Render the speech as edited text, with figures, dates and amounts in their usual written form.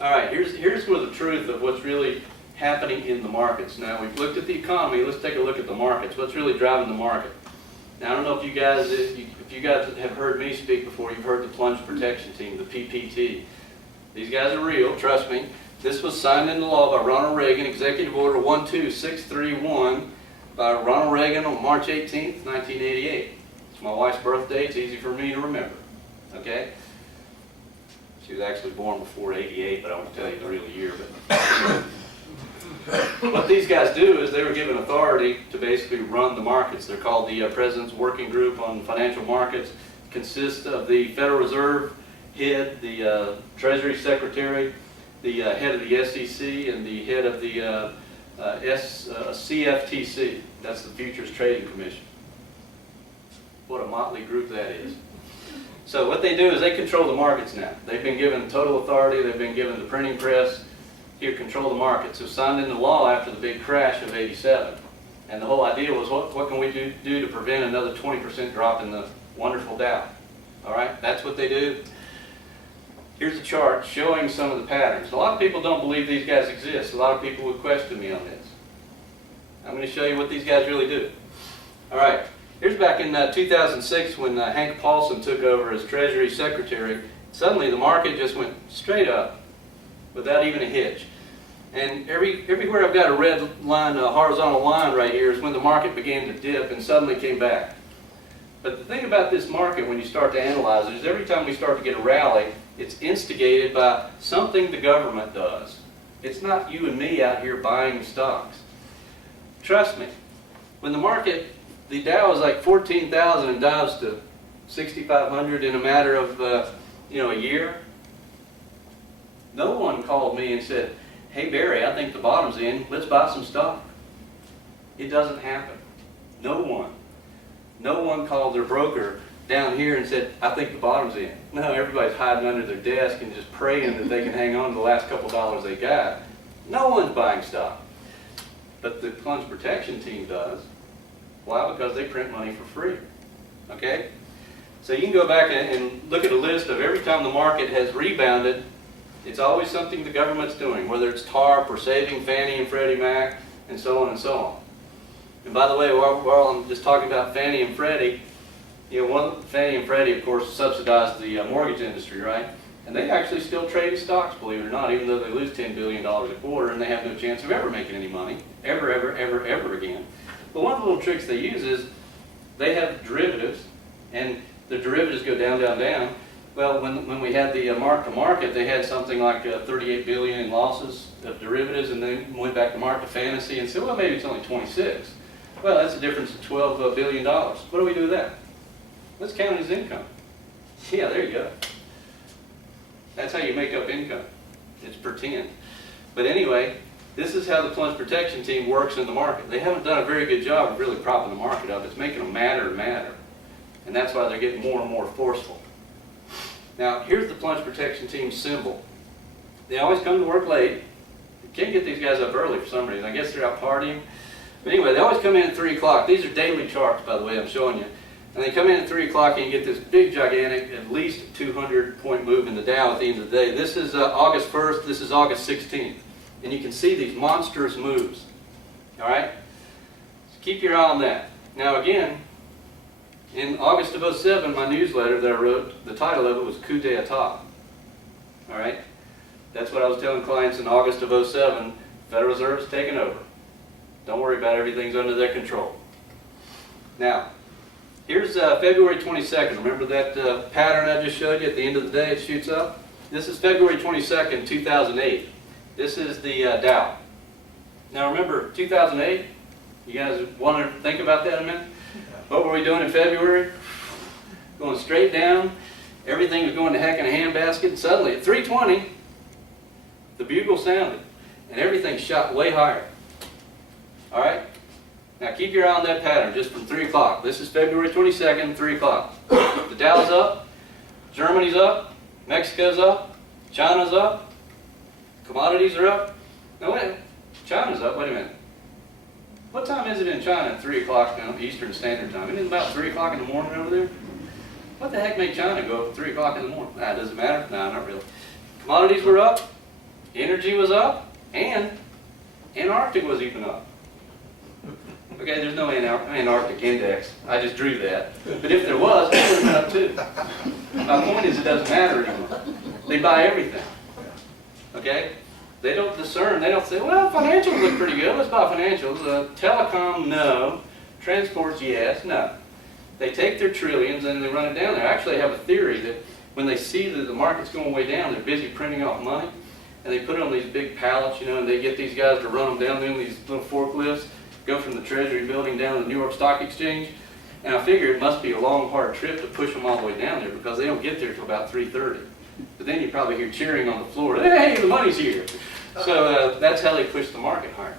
All right, here's where the truth of what's really happening in the markets. Now, we've looked at the economy. Let's take a look at the markets. What's really driving the market? Now, I don't know if you guys have heard me speak before. You've heard the Plunge Protection Team, the PPT. These guys are real, trust me. This was signed into law by Ronald Reagan, Executive Order 12631, by Ronald Reagan on March 18th, 1988. It's my wife's birthday. It's easy for me to remember. Okay? She was actually born before 88, but I won't tell you the real year. But what these guys do is they were given authority to basically run the markets. They're called the President's Working Group on Financial Markets. It consists of the Federal Reserve head, the Treasury Secretary, the head of the SEC, and the head of the CFTC. That's the Futures Trading Commission. What a motley group that is. So what they do is they control the markets now. They've been given total authority. They've been given the printing press. Here, control the markets. It was signed into law after the big crash of '87. And the whole idea was, what can we do to prevent another 20% drop in the wonderful Dow? All right, that's what they do. Here's a chart showing some of the patterns. A lot of people don't believe these guys exist. A lot of people would question me on this. I'm going to show you what these guys really do. All right. Here's back in 2006 when Hank Paulson took over as Treasury Secretary. Suddenly the market just went straight up without even a hitch. And everywhere I've got a red line, a horizontal line right here, is when the market began to dip and suddenly came back. But the thing about this market, when you start to analyze it, is every time we start to get a rally, it's instigated by something the government does. It's not you and me out here buying stocks. Trust me, when the market, the Dow is like 14,000 and dives to 6,500 in a matter of a year. No one called me and said, "Hey Barry, I think the bottom's in. Let's buy some stock." It doesn't happen. No one. No one called their broker down here and said, "I think the bottom's in." No, everybody's hiding under their desk and just praying that they can hang on to the last couple dollars they got. No one's buying stock. But the Plunge Protection Team does. Why? Because they print money for free. Okay? So you can go back and look at a list of every time the market has rebounded, it's always something the government's doing, whether it's TARP or saving Fannie and Freddie Mac, and so on and so on. And by the way, while I'm just talking about Fannie and Freddie, Fannie and Freddie, of course, subsidize the mortgage industry, right? And they actually still trade stocks, believe it or not, even though they lose $10 billion a quarter and they have no chance of ever making any money, ever again. But one of the little tricks they use is they have derivatives, and the derivatives go down, down, down. Well, when we had the mark-to-market, they had something like 38 billion in losses of derivatives, and then went back to mark-to-fantasy and said, well, maybe it's only 26. Well, that's a difference of $12 billion. What do we do with that? Let's count it as income. Yeah, there you go. That's how you make up income. It's pretend. But anyway, this is how the Plunge Protection Team works in the market. They haven't done a very good job of really propping the market up. It's making them madder and madder. And that's why they're getting more and more forceful. Now, here's the Plunge Protection Team symbol. They always come to work late. You can't get these guys up early for some reason. I guess they're out partying. But anyway, they always come in at 3 o'clock. These are daily charts, by the way, I'm showing you. And they come in at 3 o'clock and you get this big, gigantic, at least 200-point move in the Dow at the end of the day. This is August 1st. This is August 16th. And you can see these monstrous moves. All right? So keep your eye on that. Now, again, in August of '07, my newsletter that I wrote, the title of it was Coup d'etat. All right? That's what I was telling clients in August of '07. Federal Reserve's taken over. Don't worry about it. Everything's under their control. Now, here's February 22nd. Remember that pattern I just showed you at the end of the day? It shoots up. This is February 22nd, 2008. This is the Dow. Now remember, 2008? You guys want to think about that a minute? What were we doing in February? Going straight down. Everything was going to heck in a handbasket. And suddenly, at 3:20, the bugle sounded. And everything shot way higher. All right? Now keep your eye on that pattern just from 3 o'clock. This is February 22nd, 3 o'clock. The Dow's up. Germany's up. Mexico's up. China's up. Commodities are up. No, wait. China's up. Wait a minute. What time is it in China at 3 o'clock Eastern Standard Time? Isn't it about 3 o'clock in the morning over there? What the heck made China go up at 3 o'clock in the morning? Does it matter? No, not really. Commodities were up. Energy was up, and Antarctic was even up. Okay, there's no Antarctic index. I just drew that. But if there was, it would have been up too. My point is, it doesn't matter anymore. They buy everything. Okay? They don't discern. They don't say, well, financials look pretty good. Let's buy financials. Telecom, no. Transports, yes. No. They take their trillions and they run it down there. I actually have a theory that when they see that the market's going way down, they're busy printing off money, and they put it on these big pallets, you know, and they get these guys to run them down there in these little forklifts, go from the Treasury building down to the New York Stock Exchange. And I figure it must be a long, hard trip to push them all the way down there, because they don't get there till about 3:30. But then you probably hear cheering on the floor, hey, the money's here. So that's how they push the market higher.